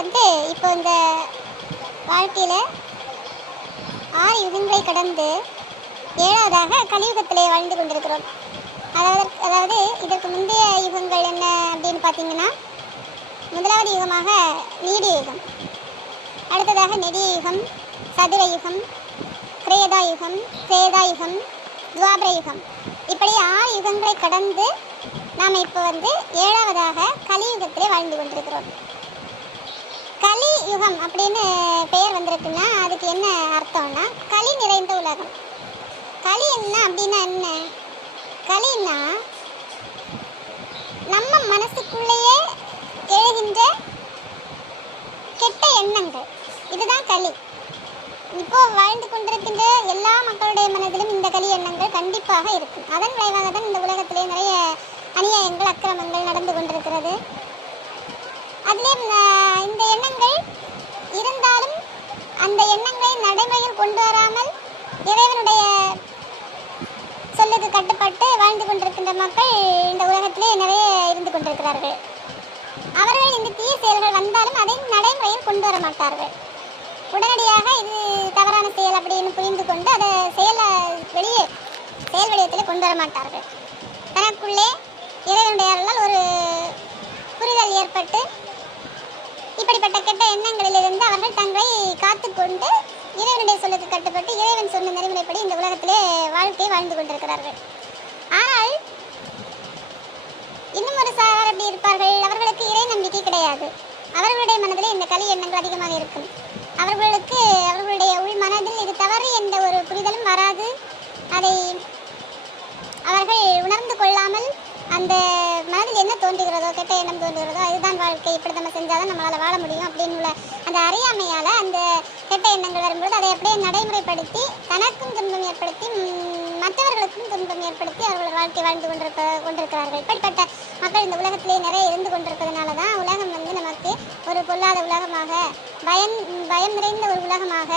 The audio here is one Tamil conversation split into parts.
இப்போ இந்த வாழ்க்கையில் 6 யுகங்களை கடந்து 7வதாக கலியுகத்திலே வாழ்ந்து கொண்டிருக்கிறோம். அதாவது இதற்கு முந்தைய யுகங்கள் என்ன அப்படின்னு பார்த்தீங்கன்னா, முதலாவது யுகமாக நீடிய யுகம், அடுத்ததாக நெடிய யுகம், சதுர யுகம், கிரேதா யுகம், துவாபர யுகம், இப்படி 6 யுகங்களை கடந்து நாம் இப்போ 7வதாக கலியுகத்திலே வாழ்ந்து கொண்டிருக்கிறோம். கலி யுகம் அப்படின்னு பெயர் வந்திருக்குன்னா அதுக்கு என்ன அர்த்தம்னா, களி நிறைந்த உலகம். களி என்ன அப்படின்னா என்ன? களின்னா நம்ம மனசுக்குள்ளேயே எழுகின்ற கெட்ட எண்ணங்கள், இதுதான் களி. இப்போ வாழ்ந்து கொண்டிருக்கின்ற எல்லா மக்களுடைய மனதிலும் இந்த களி எண்ணங்கள் கண்டிப்பாக இருக்கும். அதன் விளைவாக தான் இந்த உலகத்திலே நிறைய அநியாயங்கள், அக்கிரமங்கள் நடந்து கொண்டிருக்கிறது. அதிலே இந்த எண்ணங்கள் இருந்தாலும் அந்த எண்ணங்களை நடைமுறையில் கொண்டு வராமல் இறைவனுடைய சொல்லுக்கு கட்டுப்பட்டு வாழ்ந்து கொண்டிருக்கின்ற மக்கள் இந்த உலகத்திலே நிறைய இருந்து கொண்டிருக்கிறார்கள். அவர்கள் இந்த தீய செயல்கள் வந்தாலும் அதை நடைமுறையில் கொண்டு வர மாட்டார்கள். உடனடியாக இது தவறான செயல் அப்படின்னு புரிந்து கொண்டு அதை செயல் வடிவத்தில் கொண்டு வர மாட்டார்கள். தனக்குள்ளே இறைவனுடைய அருளால் ஒரு புரிதல் ஏற்பட்டு இப்படிப்பட்ட கெட்ட எண்ணங்களிலிருந்து அவர்கள் தங்களை காத்துக்கொண்டு இறைவனுடைய சொல்லுக்கு கட்டுப்பட்டு இறைவன் சொன்ன நெறிமுறைப்படி இந்த உலகத்திலே வாழ்க்கையை வாழ்ந்து கொண்டிருக்கிறார்கள். ஆனால் இன்னும் ஒரு சாரார் அப்படி இருப்பார்கள். அவர்களுக்கு இறை நம்பிக்கை கிடையாது. அவர்களுடைய மனதிலே இந்த களி எண்ணங்கள் அதிகமாக இருக்கும். அவர்களுடைய உள் மனதில் இது தவறு என்ற ஒரு புரிதலும் வராது. அதை அவர்கள் உணர்ந்து கொள்ளாமல் அந்த மனதில் என்ன தோன்றுகிறதோ, கெட்ட எண்ணம் தோன்றுகிறதோ, அதுதான் வாழ்க்கை, இப்படி நம்ம செஞ்சால் நம்மளால் வாழ முடியும் அப்படின்னு உள்ள அந்த அறியாமையால் அந்த கெட்ட எண்ணங்கள் வரும்போது அதை அப்படியே நடைமுறைப்படுத்தி தனக்கும் துன்பம் ஏற்படுத்தி மற்றவர்களுக்கும் துன்பம் ஏற்படுத்தி அவர்கள் வாழ்க்கை வாழ்ந்து கொண்டிருக்கிறார்கள். இப்படிப்பட்ட மக்கள் இந்த உலகத்திலே நிறைய இருந்து கொண்டிருப்பதனால தான் உலகம் நமக்கு ஒரு பொல்லாத உலகமாக, பயம் நிறைந்த ஒரு உலகமாக,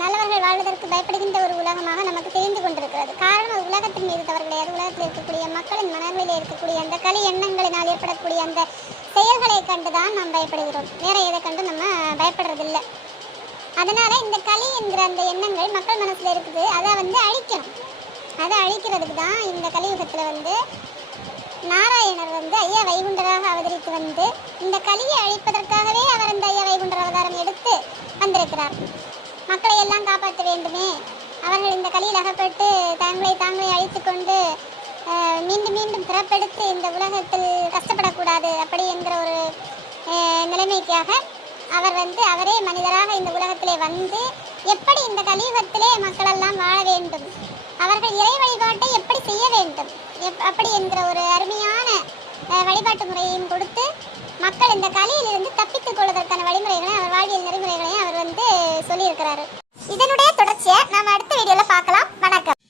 நல்லவர்கள் வாழ்வதற்கு பயப்படுகின்ற ஒரு உலகமாக நமக்கு தெரிந்து கொண்டிருக்கிறது. காரணம் உலகத்தின் மீது தவறு கிடையாது. உலகத்தில் இருக்கக்கூடிய மக்களின் மனங்களிலே இருக்கக்கூடிய அந்த களி எண்ணங்களினால் ஏற்படக்கூடிய அந்த செயல்களை கண்டுதான் நாம் பயப்படுகிறோம். வேற எதை கண்டு நம்ம பயப்படுறதில்லை. அதனால இந்த களி என்கிற அந்த எண்ணங்கள் மக்கள் மனசுல இருக்குது. அதை அழிக்கணும். அதை அழிக்கிறதுக்கு தான் இந்த கலியுகத்தில் நாராயணர் ஐயா வைகுண்டராக அவதரித்து இந்த களியை அழிப்பதற்காகவே அவர் அந்த ஐயா வைகுண்டர் அவதாரம் எடுத்து வந்திருக்கிறார். மக்களை எல்லாம் காப்பாற்ற வேண்டுமே, அவர்கள் இந்த களியில் அகப்பட்டு தாங்களை அழித்து கொண்டு மீண்டும் மீண்டும் பிறப்பெடுத்து இந்த உலகத்தில் கஷ்டப்படக்கூடாது அப்படி என்கிற ஒரு நிலைமைக்காக அவர் அவரே மனிதராக இந்த உலகத்திலே எப்படி இந்த கலியுகத்திலே மக்களெல்லாம் வாழ வேண்டும், அவர்கள் இறை வழிபாட்டை எப்படி செய்ய வேண்டும் அப்படி என்கிற ஒரு அருமையான வழிபாட்டு முறையையும் கொடுத்து மக்கள் இந்த களியிலிருந்து தப்பித்துக் கொள்வதற்கான வழிமுறைகளை, அவர் வாழ்வியல் நெறிமுறைகளையும் அவர் சொல்லியிருக்கிறாரு. இதனுடைய தொடர்ச்சியை நாம் அடுத்த வீடியோவில் பார்க்கலாம். வணக்கம்.